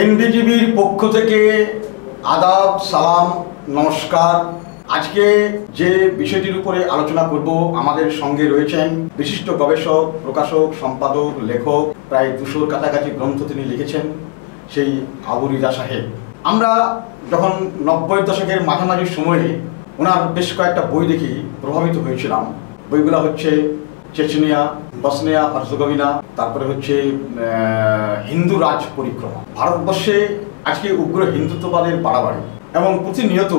এনডিটিভির পক্ষ থেকে আদাব, সালাম, নমস্কার। আজকে যে বিষয়টির উপরে আলোচনা করব, আমাদের সঙ্গে রয়েছেন বিশিষ্ট গবেষক, প্রকাশক, সম্পাদক, লেখক, প্রায় 200-র কাছাকাছি গ্রন্থ তিনি লিখেছেন, সেই আবু রিজা সাহেব। আমরা যখন 90-এর দশকের মাঝামাঝি সময়ে ওনার বেশ কয়েকটা বই দেখি প্রভাবিত হয়েছিলাম। বইগুলো হচ্ছে চেচনিয়া, বসনিয়া হার্জেগোভিনা, তারপরে হচ্ছে হিন্দু রাজ পরিক্রমা। ভারতবর্ষে আজকে উগ্র হিন্দুত্ববাদের বাড়াবাড়ি এবং প্রতিনিয়ত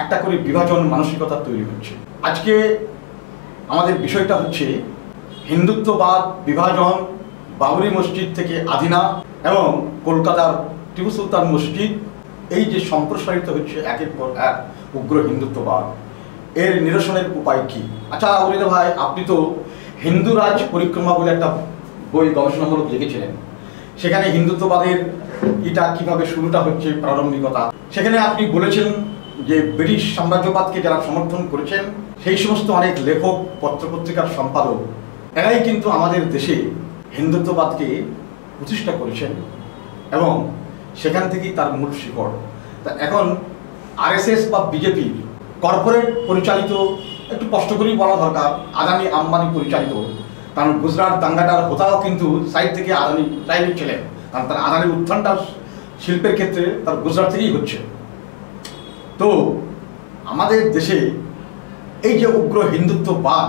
একটা করে বিভাজন মানসিকতা তৈরি হচ্ছে। আজকে আমাদের বিষয়টা হচ্ছে হিন্দুত্ববাদ, বিভাজন, বাবরি মসজিদ থেকে আদিনা এবং কলকাতার টিপু সুলতান মসজিদ, এই যে সম্প্রসারিত হচ্ছে একের পর এক উগ্র হিন্দুত্ববাদ, এর নিরসনের উপায় কি? আচ্ছা অরিদা ভাই, আপনি তো হিন্দু রাজ পরিক্রমা বলে একটা বই গবেষণামূলক লিখেছিলেন। সেখানে হিন্দুত্ববাদের এটা কিভাবে শুরুটা হচ্ছে, প্রারম্ভিকতা, সেখানে আপনি বলেছেন যে ব্রিটিশ সাম্রাজ্যবাদকে যারা সমর্থন করেছেন সেই সমস্ত অনেক লেখক, পত্রপত্রিকার সম্পাদক, এরাই কিন্তু আমাদের দেশে হিন্দুত্ববাদকে প্রতিষ্ঠা করেছেন এবং সেখান থেকেই তার মূল শিকড়। তা এখন আরএসএস বা বিজেপি কর্পোরেট পরিচালিত, একটু কষ্ট করেই বলা দরকার, আদানি আম্বানি পরিচালিত, কারণ গুজরাট দাঙ্গাটার হোতাও কিন্তু সাইড থেকে আদানি সাইডের ছিলেন, কারণ তার আদানির উত্থানটা শিল্পের ক্ষেত্রে তার গুজরাট থেকেই হচ্ছে। তো আমাদের দেশে এই যে উগ্র হিন্দুত্ববাদ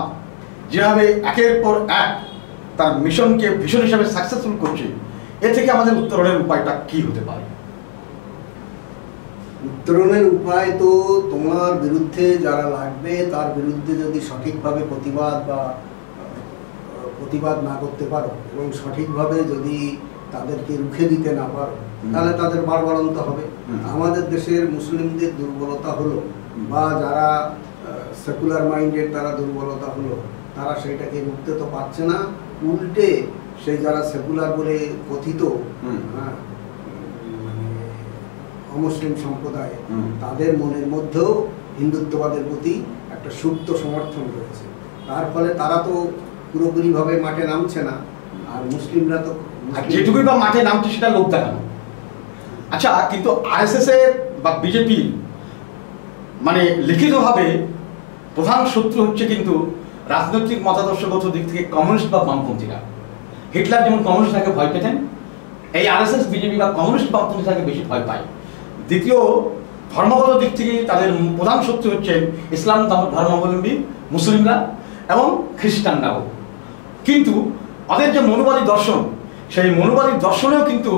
যেভাবে একের পর এক তার মিশনকে ভীষণ হিসাবে সাকসেসফুল করছে, এ থেকে আমাদের উত্তরণের উপায়টা কি হতে পারে? উত্তরণের উপায় তো তোমার বিরুদ্ধে যারা লাগবে তার বিরুদ্ধে যদি সঠিকভাবে প্রতিবাদ না করতে পারো এবং সঠিকভাবে যদি তাদেরকে রুখে দিতে না পারো, তাহলে তাদের বাড়বাড়ন্ত হবে। আমাদের দেশের মুসলিমদের দুর্বলতা হলো, বা যারা সেকুলার মাইন্ডের তারা দুর্বলতা হলো, তারা সেইটাকে রুখতে তো পারছে না। উল্টে সেই যারা সেকুলার বলে কথিত অমুসলিম সম্প্রদায়, তাদের মনের মধ্যেও হিন্দুত্ববাদের প্রতি একটা সুপ্ত সমর্থন রয়েছে। তার ফলে তারা তো পুরোপুরিভাবে মাঠে নামছে না, আর মুসলিমরা তো যেটুকুই বা মাঠে নামছে সেটা লোক দেখানো। আচ্ছা, কিন্তু আরএসএস এর বা বিজেপি মানে লিখিতভাবে প্রধান শত্রু হচ্ছে কিন্তু রাজনৈতিক মতাদর্শগত দিক থেকে কমিউনিস্ট বা বামপন্থীরা। হিটলার যেমন কমিউনিস্টটাকে ভয় পেতেন, এই আরএসএস বিজেপি বা কমিউনিস্ট বামপন্থীটাকে বেশি ভয় পায়। দ্বিতীয়, ধর্মগত দিক থেকে তাদের প্রধান শত্রু হচ্ছেন ইসলাম ধর্মাবলম্বী মুসলিমরা এবং খ্রিস্টানরাও। কিন্তু ওদের যে মনুবাদী দর্শন, সেই মনুবাদী দর্শনেও কিন্তু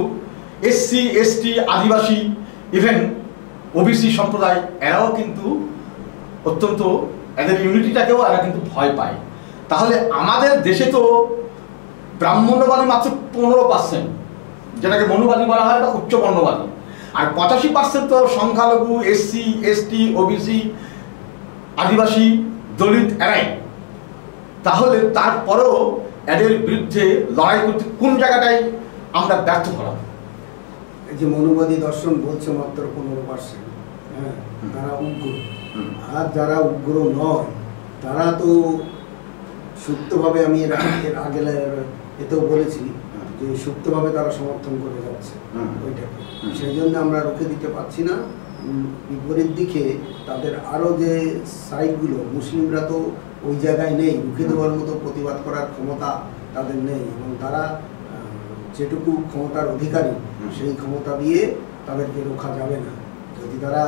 এসসি, এসটি, আদিবাসী, ইভেন ওবিসি সম্প্রদায়, এরাও কিন্তু অত্যন্ত এদের ইউনিটিটাকেও এরা কিন্তু ভয় পায়। তাহলে আমাদের দেশে তো ব্রাহ্মণ্যবাদী মাত্র 15%, যেটাকে মনুবাদী বলা হয় বা উচ্চ বর্ণবাদী, আর 85% তো সংখ্যালঘু, এসসি, এসটি, ওবিসি, আদিবাসী, দলিত, এরাই। তাহলে তারপরেও এদের বিরুদ্ধে লড়াই করতে কোন জায়গাটায় আমরা ব্যর্থ হলাম? এই যে মনুবাদী দর্শন বলছে মাত্র 15%, হ্যাঁ, তারা উগ্র। আর যারা উগ্র নয় তারা তো সুপ্তভাবে, আমি এর আগে এতেও বলেছি যে সুপ্তভাবে তারা সমর্থন করে যাচ্ছে ওইটাকে। সেই জন্য আমরা রুখে দিতে পারছি না। বিপরীত দিকে তাদের আরও যে সাইডগুলো, মুসলিমরা তো ওই জায়গায় নেই, রুখে দেওয়ার মতো প্রতিবাদ করার ক্ষমতা তাদের নেই, এবং তারা যেটুকু ক্ষমতার অধিকারী সেই ক্ষমতা দিয়ে তাদেরকে রোখা যাবে না। যদি তারা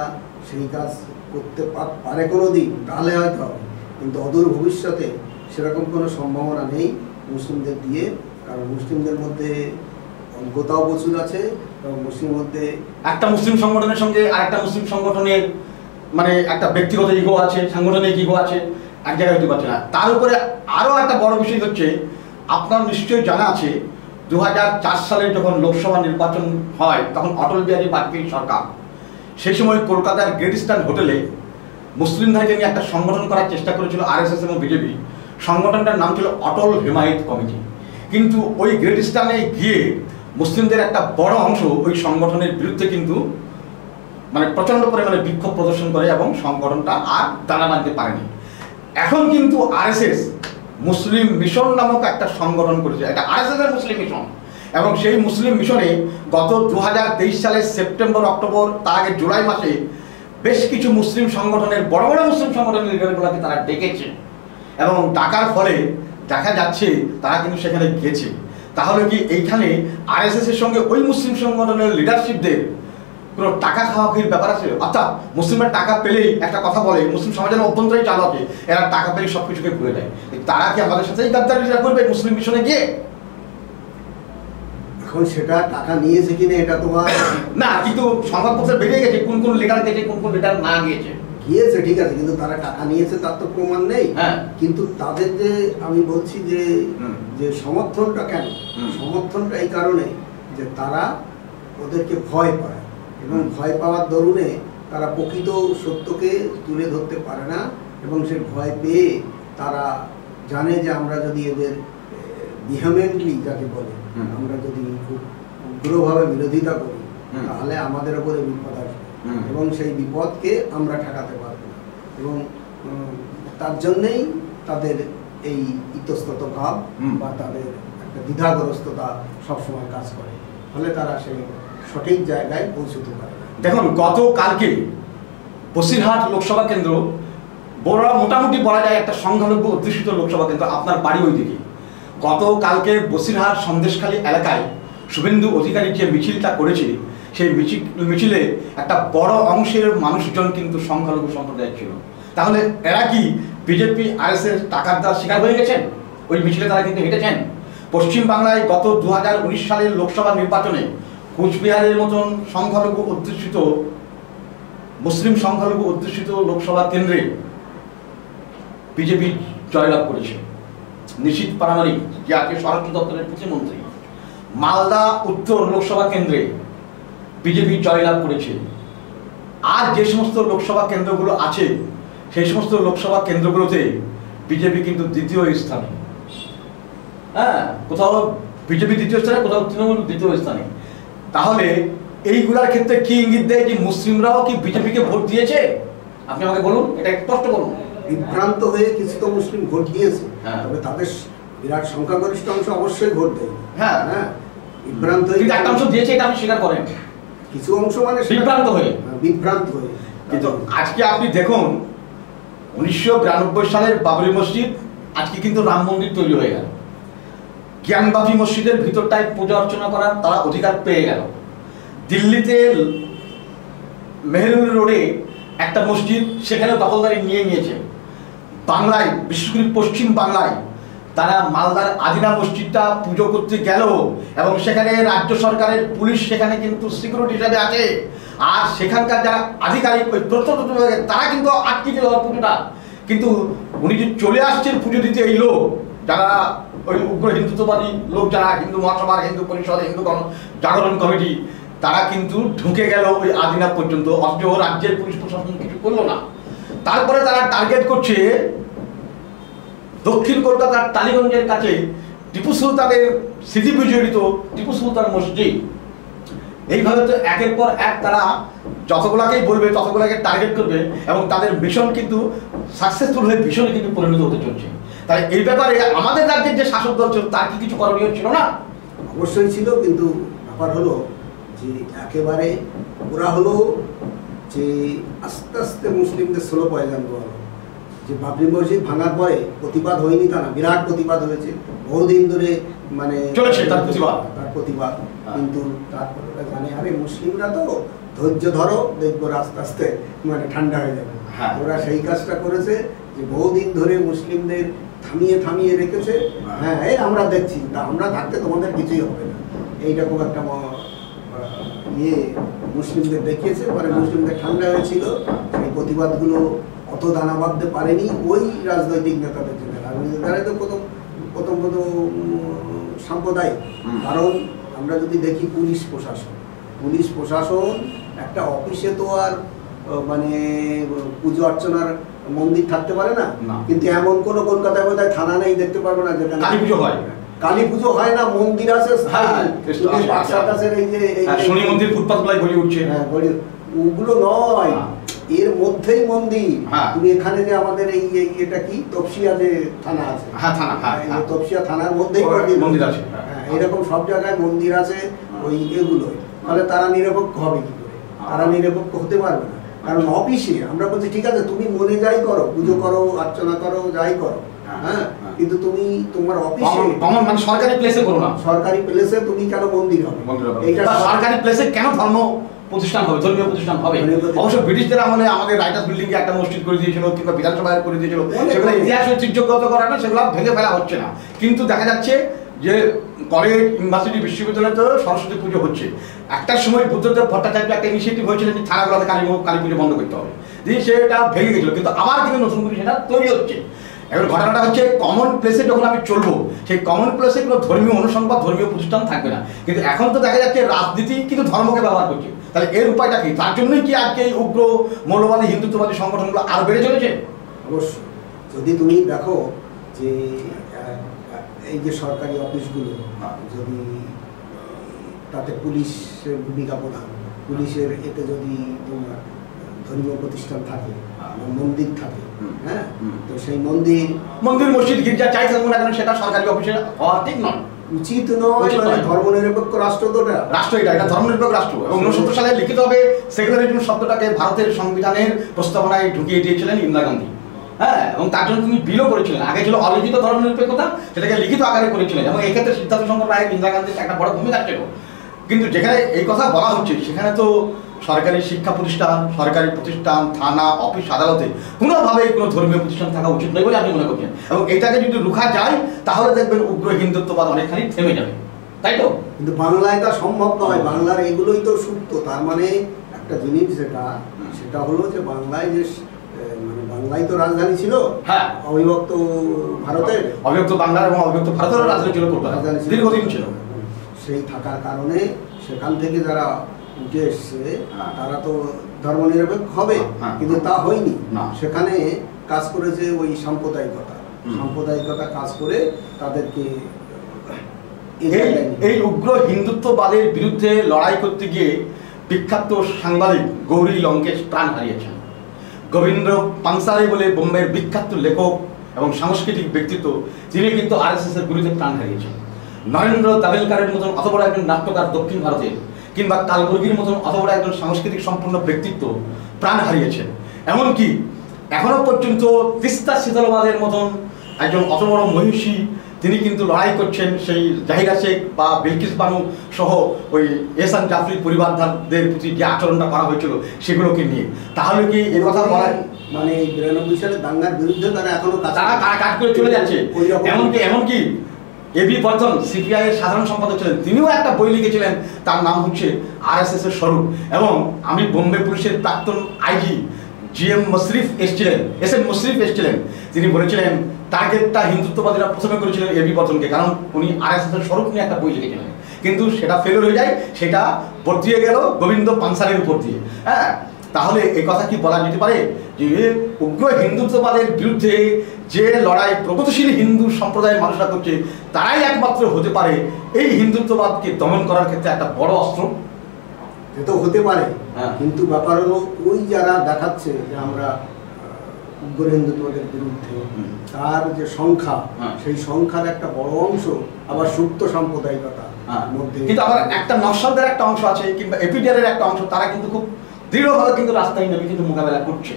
সেই কাজ করতে পারে কোনো দিন, তাহলে হয়তো হবে, কিন্তু অদূর ভবিষ্যতে সেরকম কোনো সম্ভাবনা নেই মুসলিমদের দিয়ে। কারণ মুসলিমদের মধ্যে অজ্ঞতাও প্রচুর আছে, এবং মুসলিমের মধ্যে একটা মুসলিম সংগঠনের সঙ্গে আরেকটা মুসলিম সংগঠনের মানে একটা ব্যক্তিগত ইগো আছে, সাংগঠনিক ইগো আছে, এক জায়গায় হতে পারছে না। তার উপরে আরও একটা বড় বিষয় হচ্ছে, আপনার নিশ্চয়ই জানা আছে 2004 সালে যখন লোকসভা নির্বাচন হয়, তখন অটল বিহারী বাজপেয়ী সরকার, সেই সময় কলকাতার গ্রেট ইস্টার্ন হোটেলে মুসলিমদেরকে নিয়ে একটা সংগঠন করার চেষ্টা করেছিল আরএসএস এবং বিজেপি। সংগঠনটার নাম ছিল অটল হিমায়ত কমিটি। কিন্তু ওই গ্রেট ইস্টার্নে গিয়ে মুসলিমদের একটা বড় অংশ ওই সংগঠনের বিরুদ্ধে কিন্তু মানে প্রচণ্ড পরিমাণে বিক্ষোভ প্রদর্শন করে এবং সংগঠনটা আর দাঁড়া মানতে পারেনি। এখন কিন্তু আরএসএস মুসলিম মিশন নামক একটা সংগঠন করেছে, এটা আরএসএস এর মুসলিম মিশন। এবং সেই মুসলিম মিশনে গত 2023 সালের সেপ্টেম্বর অক্টোবর তার আগে জুলাই মাসে বেশ কিছু মুসলিম সংগঠনের বড় বড় মুসলিম সংগঠনের লিডারগুলোকে তারা ডেকেছে এবং ডাকার ফলে দেখা যাচ্ছে তারা কিন্তু সেখানে গিয়েছে। তাহলে কি এইখানে আরএসএস এর সঙ্গে ওই মুসলিম সংগঠনের লিডারশিপদের কোনো টাকা খাওয়াখির ব্যাপার আছে? অর্থাৎ মুসলিমরা টাকা পেলেই একটা কথা বলে, মুসলিম সমাজের অভ্যন্তরেই চালু আছে, এরা টাকা পেলেই সব কিছুকে ভুলে দেয়। তারা কি আমাদের সাথেই গাদ্দারিরা করবে মুসলিম মিশনে গিয়ে? এখন সেটা টাকা নিয়েছে কিনা এটা তোমার না, কিন্তু সংবাদপত্রে বেরিয়ে গেছে কোন কোন লিডার গেছে, কোন কোন লিডার না গিয়েছে। গিয়েছে ঠিক আছে, কিন্তু তারা টাকা নিয়েছে তার তো প্রমাণ নেই। কিন্তু তাদের যে আমি বলছি যে সমর্থনটা কেন, সমর্থনটা এই কারণে যে তারা ওদেরকে ভয় পায় এবং ভয় পাওয়ার দরুনে তারা প্রকৃত সত্যকে তুলে ধরতে পারে না এবং সে ভয় পেয়ে তারা জানে যে আমরা যদি এদের ভিহেমেন্টলি যাকে বলে আমরা যদি খুব উগ্রভাবে বিরোধিতা করি তাহলে আমাদের উপরে বিপদ আসবে এবং সেই বিপদকে আমরা ঠেকাতে পারব না এবং তার জন্যেই তাদের এই ইতস্তত ভাব বা তাদের একটা দ্বিধাগ্রস্ততা সবসময় কাজ করে, ফলে তারা সেই সঠিক জায়গায় পৌঁছতে পারে। দেখুন, গতকালকে বসিরহাট লোকসভা কেন্দ্র মোটামুটি বলা যায় একটা সংখ্যালঘু অধ্যুষিত লোকসভা কেন্দ্র, আপনার বাড়ি ওইদিকে। গতকালকে বসিরহাট সন্দেশখালী এলাকায় শুভেন্দু অধিকারী যে মিছিলটা করেছে সেই মিছিলে একটা বড় অংশের মানুষজন কিন্তু সংখ্যালঘু সম্প্রদায়ের ছিল। তাহলে এরা কি বিজেপি আরএসএস টাকার দ্বার শিকার হয়ে গেছেন? ওই মিছিলে তারা কিন্তু হেঁটেছেন। পশ্চিমবাংলায় গত 2019 সালের লোকসভা নির্বাচনে কোচবিহারের মতন সংখ্যালঘু অধ্যুষিত মুসলিম সংখ্যালঘু অধ্যুষিত লোকসভা কেন্দ্রে বিজেপি জয়লাভ করেছে। নিশীথ প্রামাণিক যে আজকে স্বরাষ্ট্র দপ্তরের প্রতিমন্ত্রী, মালদা উত্তর লোকসভা কেন্দ্রে বিজেপি জয়লাভ করেছে। আর যে সমস্ত লোকসভা কেন্দ্রগুলো আছে সেই সমস্ত লোকসভা কেন্দ্রগুলোতে বিজেপি কিন্তু দ্বিতীয় স্থানে। কোথাও বিজেপি দ্বিতীয় স্থানে, কোথাও তৃণমূল দ্বিতীয় স্থানে। তাহলে এইগুলার ক্ষেত্রে কি ইঙ্গিত দেয় যে মুসলিমরাও কি বিজেপিকে ভোট দিয়েছে? আপনি আমাকে বলুন, এটা স্পষ্ট করুন। বিভ্রান্ত হয়ে কিছু তো মুসলিম ভোট দিয়েছে, তবে তাদের বিরাট সংখ্যাগরিষ্ঠ অংশ অবশ্যই ভোট দেয়। হ্যাঁ, বিভ্রান্ত হয়ে একটা অংশ দিয়েছে, এটা আপনি স্বীকার করেন। কিছু অংশ মানে বিভ্রান্ত হয়ে কিন্তু আজকে আপনি দেখুন 1992 সালের বাবরি মসজিদ আজকে কিন্তু রাম মন্দির তৈরি হয়ে গেল। জ্ঞানবাপী মসজিদের ভিতরটায় পূজা অর্চনা করার তারা অধিকার পেয়ে গেল। দিল্লিতে মেহরুল রোডে একটা মসজিদ, সেখানে দখলদারি নিয়ে নিয়েছে। বাংলায়, বিশেষ করে পশ্চিম বাংলায় তারা মালদার আদিনা মসজিদটা পুজো করতে গেল এবং সেখানে রাজ্য সরকারের পুলিশ সেখানে কিন্তু সিকিউরিটি হিসাবে আছে। আর সেখানকার যারা আধিকারিক ওই প্রত্যন্ত তারা কিন্তু আটকে দিল পুজোটা। কিন্তু উনি যে চলে আসছেন পুজো দিতে, এই লোক যারা ওই উগ্র হিন্দুত্ববাদী লোক, যারা হিন্দু মহাসভা, হিন্দু পরিষদ, হিন্দু জাগরণ কমিটি, তারা কিন্তু ঢুকে গেল ওই আদিনা পর্যন্ত, অথচ রাজ্যের পুলিশ প্রশাসন কিছু করলো না। তারপরে তারা টার্গেট করছে দক্ষিণ কলকাতার টালিগঞ্জের কাছে টিপু সুলতানের স্মৃতি বিজড়িত টিপু সুলতান মসজিদ। এইভাবে তো একের পর এক তারা যতগুলাকেই বলবে ততগুলাকে টার্গেট করবে এবং তাদের মিশন কিন্তু সাকসেসফুল হয়ে ভীষণ কিন্তু পরিণত হতে চলছে। তাই এই ব্যাপারে আমাদের রাজ্যের যে শাসক দল ছিল তার কি কিছু করণীয় ছিল না? অবশ্যই ছিল, কিন্তু ব্যাপার হলো যে একেবারে ওরা হলো যে আস্তে আস্তে মুসলিমদের স্লো পয়গান দেওয়া হলো। যে বাবরি মসজিদ ভাঙার পরে প্রতিবাদ হয়নি তা না, বিরাট প্রতিবাদ হয়েছে, বহুদিন ধরে মানে চলেছে তার প্রতিবাদ। কিন্তু তারপরে ওরা জানে আরে মুসলিমরা তো ধৈর্য ধরো, দেখবো আস্তে আস্তে মানে ঠান্ডা হয়ে যাবে। ওরা সেই কাজটা করেছে যে বহুদিন ধরে মুসলিমদের থামিয়ে থামিয়ে রেখেছে। হ্যাঁ, এই আমরা দেখছি, আমরা থাকতে তোমাদের কিছুই হবে না, এইরকম একটা মুসলিমদের দেখিয়েছে। পরে মুসলিমদের ঠান্ডা হয়েছিল, সেই প্রতিবাদগুলো অত দানা বাঁধতে পারেনি ওই রাজনৈতিক নেতাদের জন্য। রাজনৈতিক নেতারা তো প্রথম সাম্প্রদায়িক। কারণ আমরা যদি দেখি পুলিশ প্রশাসন একটা অফিসে তো আর মানে পুজো অর্চনার মন্দির থাকতে পারে না। কিন্তু এমন কোনো কলকাতায় বোধহয় থানা নেই, দেখতে পারবো না যেখানে কালী পুজো হয় না, মন্দির আছে, শনি মন্দির ফুটপাথগুলাই গড়ে উঠছে। ওগুলো নয়, এর মধ্যেই মন্দির। তুমি এখানে যে আমাদের এই এটা কি তপসিয়া যে থানা আছে, তপসিয়া থানার মধ্যেই মন্দির আছে। এরকম সব জায়গায় মন্দির আছে ওই এগুলোই, তাহলে তারা নিরপেক্ষ হবে কি করে? তারা নিরপেক্ষ হতে পারবে না। কারণ অফিসে আমরা বলছি ঠিক আছে তুমি মনে যাই করো, পুজো করো, অর্চনা করো, যাই করো, হ্যাঁ, কিন্তু তুমি তোমার অফিসে মানে সরকারি প্লেসে করো না, সরকারি প্লেসে তুমি কেন মন্দির হবে? এইটা সরকারি প্লেসে কেন ধর্ম প্রতিষ্ঠান হবে, ধর্মীয় প্রতিষ্ঠান হবে? অবশ্য ব্রিটিশদের আমলে আমাদের রাইটার্স বিল্ডিং এ একটা মসজিদ করে দিয়েছিল, কিংবা বিধানসভায় করে দিয়েছিল, সেগুলো ইতিহাস ঐতিহ্যগত করা না, সেগুলো ভেঙে ফেলা হচ্ছে না। কিন্তু দেখা যাচ্ছে যে কলেজ, ইউনিভার্সিটি, বিশ্ববিদ্যালয়ে তো সরস্বতী পুজো হচ্ছে। একটা সময় বুদ্ধদেব ভট্টাচার্য একটা ইনিশিয়েটিভ হয়েছিল যে থানাগুলোতে কালী পুজো বন্ধ করতে হবে, দিয়ে সেটা ভেঙে গেছিল, কিন্তু আবার কিন্তু নতুন করে সেটা তৈরি হচ্ছে। এখন ঘটনাটা হচ্ছে কমন প্লেসে যখন আমি চলবো, সেই কমন প্লেসে কোনো ধর্মীয় অনুষ্ঠান বা ধর্মীয় প্রতিষ্ঠান থাকবে না। কিন্তু এখন তো দেখা যাচ্ছে রাজনীতি কিন্তু ধর্মকে ব্যবহার করছে, তাহলে এর উপায়টা কি? তার জন্যই কি আজকে এই উগ্র মৌলবাদী হিন্দুত্ববাদী সংগঠনগুলো আরো বেড়ে চলেছে? অবশ্যই। যদি তুমি দেখো যে এই যে সরকারি অফিসগুলো, যদি তাতে পুলিশের ভূমিকা প্রধান, পুলিশের এতে যদি তোমার ধর্মীয় প্রতিষ্ঠান থাকে, মন্দির থাকে, হ্যাঁ, তো সেই মন্দির মসজিদ গির্জা চাই থাকবো না কেন, সেটা সরকারি অফিসে হওয়া ঠিক নয়, উচিত নয়। মানে ধর্মনিরপেক্ষ রাষ্ট্র তো রাষ্ট্র, এটা ধর্মনিরপেক্ষ রাষ্ট্র। এবং 1970 সালে লিখিত হবে সেকুলারিজম শব্দটাকে ভারতের সংবিধানের প্রস্তাবনায় ঢুকিয়ে দিয়েছিলেন ইন্দিরা গান্ধী, হ্যাঁ, এবং তার জন্য তিনি বিলও করেছিলেন। আগে ছিল অলিখিত ধর্মনিরপেক্ষতা, সেটাকে লিখিত আকারে করেছিলেন, এবং এক্ষেত্রে সিদ্ধার্থ শঙ্কর রায়, ইন্দিরা গান্ধীর একটা বড় ভূমিকা ছিল। কিন্তু যেখানে এই কথা বলা হচ্ছে, সেখানে তো সরকারি শিক্ষা প্রতিষ্ঠান, সরকারি প্রতিষ্ঠান, থানা, অফিস, আদালতে কোনোভাবেই কোনো ধর্মীয় প্রতিষ্ঠান থাকা উচিত নয় বলে আপনি মনে করছেন। এবং এটাকে যদি রুখা যায়, তাহলে দেখবেন উগ্র হিন্দুত্ববাদ অনেকখানি থেমে যাবে, তাই তো? কিন্তু বাংলায় তা সম্ভব নয়। বাংলার এগুলোই তো সুপ্ত। তার মানে একটা জিনিস সেটা হলো যে বাংলায় যে মানে বাংলায় তো রাজধানী ছিল, হ্যাঁ, অবিভক্ত ভারতের, অবিভক্ত বাংলা এবং অবিভক্ত ভারতের রাজধানী ছিল, দীর্ঘদিন ছিল। সেই থাকার কারণে সেখান থেকে যারা উঠে এসছে তারা তো ধর্মনিরপেক্ষ হবে, কিন্তু তা হয়নি। সেখানে কাজ করেছে ওই সাম্প্রদায়িকতা কাজ করে তাদেরকে এই উগ্র হিন্দুত্ববাদের বিরুদ্ধে লড়াই করতে গিয়ে বিখ্যাত সাংবাদিক গৌরী লঙ্কেশ প্রাণ হারিয়েছেন। গোবিন্দ পানসারে বলে বোম্বের বিখ্যাত লেখক এবং সাংস্কৃতিক ব্যক্তিত্ব, তিনি কিন্তু আরএসএস এর বিরুদ্ধে প্রাণ হারিয়েছেন। নরেন্দ্র দাভেলকারের মতন অত বড় একজন নাট্যকার দক্ষিণ ভারতে, কিংবা কালবর্গীর মতন অত বড় একজন সাংস্কৃতিক সম্পন্ন ব্যক্তিত্ব প্রাণ হারিয়েছেন। এমনকি এখনো পর্যন্ত তিস্তা শীতলবাদের মতন একজন অত বড় মহিষী, তিনি কিন্তু লড়াই করছেন সেই জাহিরা শেখ বা বিলকিস বানু সহ ওই এহসান জাফরির পরিবারদের প্রতি যে আচরণটা করা হয়েছিল সেগুলোকে নিয়ে। তাহলে কি এই কথা বলা, মানে 92 সালে দাঙ্গার বিরুদ্ধে তারা এখনো কাজ করে চলে যাচ্ছে? এমনকি এবি বর্ধন সিপিআই এর সাধারণ সম্পাদক ছিলেন, তিনিও একটা বই লিখেছিলেন, তার নাম হচ্ছে আরএসএস এর স্বরূপ। এবং আমি বোম্বে পুলিশের প্রাক্তন আইজি জিএম মুশরিফ এসেছিলেন, এসএন মুশরিফ এসেছিলেন, তিনি বলেছিলেন টার্গেটটা হিন্দুত্ববাদীরা প্রথমে করেছিলেন এবি বর্ধনকে, কারণ উনি আরএসএস এর স্বরূপ নিয়ে একটা বই লিখেছিলেন। কিন্তু সেটা ফেলিওর হয়ে যায়, সেটা বর্তিয়ে গেল গোবিন্দ পানসারের উপর দিয়ে। হ্যাঁ, তাহলে এই কথা কি বলা যেতে পারে যে উগ্র হিন্দুত্ববাদের বিরুদ্ধে যে লড়াই প্রগতিশীল হিন্দু সম্প্রদায়ের মানুষরা করছে, তারাই একমাত্র হতে পারে এই হিন্দুত্ববাদকে দমন করার ক্ষেত্রে একটা বড় অস্ত্র? এতো হতে পারে, কিন্তু ব্যাপার হলো ওই যারা দেখাচ্ছে যে আমরা উগ্র হিন্দুত্ববাদের বিরুদ্ধে, তার যে সংখ্যা, সেই সংখ্যার একটা বড় অংশ আবার সুপ্ত সাম্প্রদায়িকতা মধ্যে। কিন্তু আবার একটা নকশালদের একটা অংশ আছে, কিংবা এপিডিআর এর একটা অংশ, তারা কিন্তু খুব দৃঢ়ভাবে কিন্তু রাস্তায় নেমে কিন্তু মোকাবেলা করছে।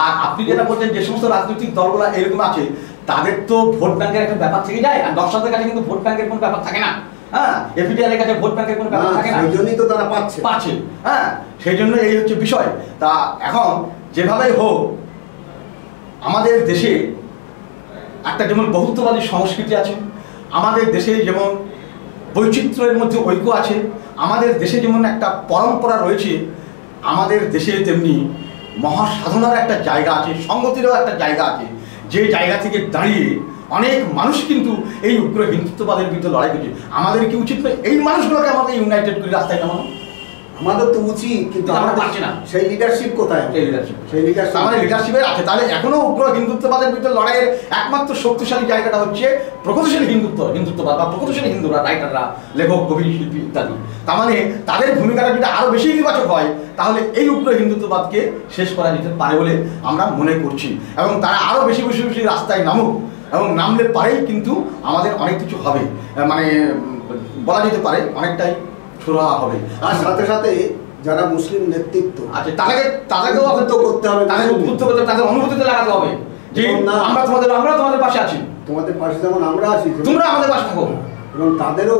আর আপনি যেটা বলছেন যে সমস্ত রাজনৈতিক দলগুলো এরকম আছে, তাদের তো ভোট ব্যাংকের একটা ব্যাপার থেকে যায়, আর নকশালদের কাছে কিন্তু ভোট ব্যাংকের কোনো ব্যাপার থাকে না। হ্যাঁ, এপিডিআর এর কাছে ভোট ব্যাংকের কোনো ব্যাপার থাকে না, সেই জন্যই তো তারা পাচ্ছে। হ্যাঁ, সেই জন্য এই হচ্ছে বিষয়। তা এখন যেভাবেই হোক, আমাদের দেশে একটা যেমন বহুত্ববাদী সংস্কৃতি আছে, আমাদের দেশে যেমন বৈচিত্র্যের মধ্যে ঐক্য আছে, আমাদের দেশে যেমন একটা পরম্পরা রয়েছে, আমাদের দেশে তেমনি মহাসাধনার একটা জায়গা আছে, সংগতিরও একটা জায়গা আছে, যে জায়গা থেকে দাঁড়িয়ে অনেক মানুষ কিন্তু এই উগ্র হিন্দুত্ববাদের বিরুদ্ধে লড়াই করছে। আমাদের কি উচিত নয় এই মানুষগুলোকে আমাদের ইউনাইটেড করে রাস্তায় নামানো? আমাদের তো উচিত, কিন্তু আমরা পারছি না। সেই লিডারশিপ কোথায়? সেই লিডারশিপ আমাদের লিডারশিপের আছে। তাহলে এখনো উগ্র হিন্দুত্ববাদের বিরুদ্ধে লড়াইয়ের একমাত্র শক্তিশালী জায়গাটা হচ্ছে প্রগতিশীল হিন্দুত্ববাদ বা প্রগতিশীল হিন্দুরা, রাইটাররা, লেখক, কবি, শিল্পী ইত্যাদি। তার মানে তাদের ভূমিকাটা যদি আরো বেশি ইতিবাচক হয়, তাহলে এই উগ্র হিন্দুত্ববাদকে শেষ করা যেতে পারে বলে আমরা মনে করছি। এবং তারা আরো বেশি বেশি বেশি রাস্তায় নামুক, এবং নামলে পারেই কিন্তু আমাদের অনেক কিছু হবে। মানে বলা যেতে পারে অনেকটাই সুরাহা হবে। আর সাথে সাথে যারা মুসলিম নেতৃত্ব আচ্ছা, তাদেরকেও উদ্বুদ্ধ করতে হবে, তাদের উদ্বুদ্ধ করতে, তাদের অনুভূতিতে লাগাতে হবে যে আমরা তোমাদের পাশে আছি, তোমাদের পাশে যেমন আমরা আছি তোমরা আমাদের পাশে থাকো। এবং তাদেরও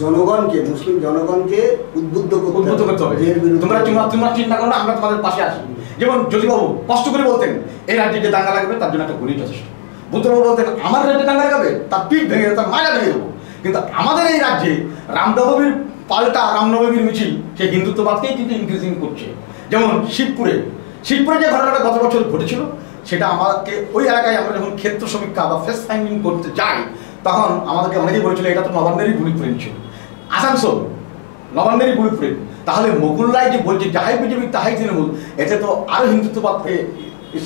জনগণকে, মুসলিম জনগণকে উদ্বুদ্ধ করতে হবে তোমরা চিন্তা করো না, আমরা তোমাদের পাশে আছি। যেমন জ্যোতিবাবু কষ্ট করে বলতেন এই রাজ্যে যে দাঙ্গা লাগবে তার জন্য একটা গণিত যথেষ্ট। বুদ্ধবাবু বলতেন আমার রাজ্যে দাঙ্গা লাগাবে তার পিঠ ভেঙে তার মায়া ভেঙে দেবো। কিন্তু আমাদের এই রাজ্যে রামনবমীর পাল্টা রামনবমীর মিছিল সেই হিন্দুত্ববাদকেই কিন্তু ইনক্রিজিং করছে। যেমন শিবপুরে যে ঘটনাটা গত বছর ঘটেছিল, সেটা আমাকে ওই এলাকায় আমরা যখন ক্ষেত্র সমীক্ষা বা ফেস ফাইন্ডিং করতে যাই তখন আমাদেরকে অনেকেই বলেছিল এটা তো নবান্নেরই ব্লু প্রিন্ট ছিল। আসানসোল নবান্নেরই ব্লু প্রিন্ট। তাহলে মুকুল রায় যে বলছে যাহাই বিজেপি তাহাই তৃণমূল, এতে তো আরো হিন্দুত্ববাদকে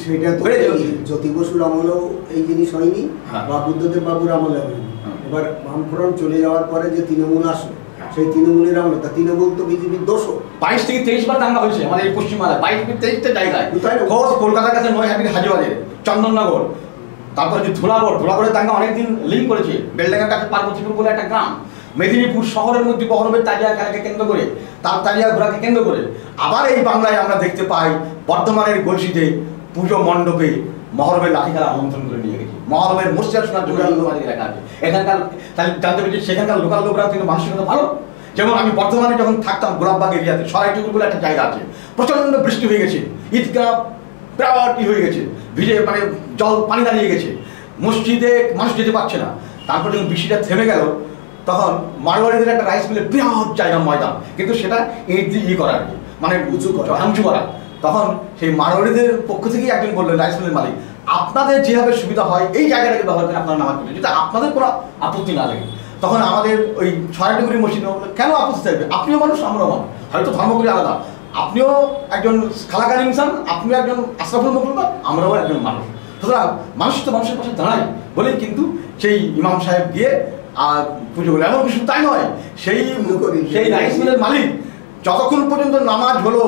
সেটা তো জ্যোতি বসুর আমলেও এই জিনিস হয়নি বা বুদ্ধদেব বাবুর আমলে হয়নি। এবার বামফ্রন্ট চলে যাওয়ার পরে যে তৃণমূল আসলো, সেই তৃণমূলের আমলে তা তৃণমূল তো বিজেপির দোষও। 22 থেকে 23 বার দাঙ্গা হয়েছে আমাদের এই পশ্চিমবাংলায়, 22 থেকে 23টা জায়গায়। কলকাতার কাছে নৈহাটির হাজিবাজে, চন্দননগর, তারপরে যে ধুলাগড়ের দাঙ্গা অনেকদিন লিঙ্ক করেছে। বেলডাঙ্গার কাছে পার্বতীপুর বলে একটা গ্রাম, মেদিনীপুর শহরের মধ্যে বহরমের তাজিয়া খেলাকে কেন্দ্র করে, তার তাজিয়া ঘোড়াকে কেন্দ্র করে। আবার এই বাংলায় আমরা দেখতে পাই বর্ধমানের গলসিতে পুজো মণ্ডপে মহরমের লাঠি খেলা আমন্ত্রণ করে নিয়ে গেছে। মহরমের মসজিদ শোনার জন্য লেখা আছে। এখানকার তাহলে জানতে পেরেছি সেখানকার লোকাল লোকরা কিন্তু মানসিকতা ভালো। যেমন আমি বর্ধমানে যখন থাকতাম গোলাপবাগ এরিয়াতে, সরাইটুকুর বলে একটা জায়গা আছে, প্রচন্ড বৃষ্টি হয়ে গেছে, ঈদগাহ প্রায়টি হয়ে গেছে, ভিজে মানে জল পানি দাঁড়িয়ে গেছে, মসজিদে মানুষ যেতে পারছে না। তারপর যখন বৃষ্টিটা থেমে গেল তখন মারোয়ারিদের একটা রাইস মিলের বৃহৎ জায়গা ময়দান, কিন্তু সেটা ইট দিয়ে করা আর কি, মানে উঁচু করা। তখন সেই মারোয়ারিদের পক্ষ থেকেই একজন বললেন, রাইস মিলের মালিক, আপনাদের যেভাবে সুবিধা হয় এই জায়গাটাকে ব্যবহার করে আপনারা নামাজ পড়েন, যদি আপনাদের কোনো আপত্তি না লাগে। তখন আমাদের ওই ছড়াটুকুরি মসজিদে কেন আপত্তি থাকবে, আপনিও মানুষ আমরাও মানুষ, হয়তো ধর্মগুলি আলাদা, আপনিও একজন খালাকার ইনসান, আপনিও একজন আশরাফুল মুসলমান, আমরাও একজন মানুষ। সুতরাং মানুষ তো মানুষের পাশে দাঁড়ায় বলেই কিন্তু সেই ইমাম সাহেব গিয়ে আর পুজো করলো। এমন কিছু তাই নয়, সেই রাইস মিলের মালিক যতক্ষণ পর্যন্ত নামাজ হলো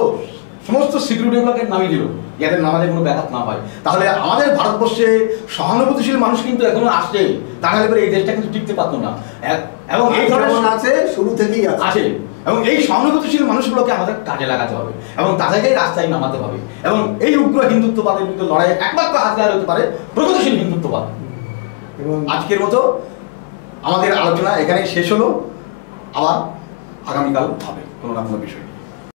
সমস্ত সিকিউরিটিগুলোকে নামিয়ে দিল যাতে নামাজের কোনো ব্যাঘাত না হয়। তাহলে আমাদের ভারতবর্ষে সহানুভূতিশীল মানুষ কিন্তু এখনো আসছে, তাহলে এবার এই দেশটা কিন্তু টিকতে পারতো না। এবং এই ধরনের আছে, শুরু থেকেই আছে। এবং এই সহানুভূতিশীল মানুষগুলোকে আমাদের কাজে লাগাতে হবে এবং তাদেরকেই রাস্তায় নামাতে হবে। এবং এই উগ্র হিন্দুত্ববাদের বিরুদ্ধে লড়াইয়ের একমাত্র হাতিয়ার হতে পারে প্রগতিশীল হিন্দুত্ববাদ। এবং আজকের মতো আমাদের আলোচনা এখানেই শেষ হলো, আবার আগামীকাল হবে কোনো না কোনো বিষয়।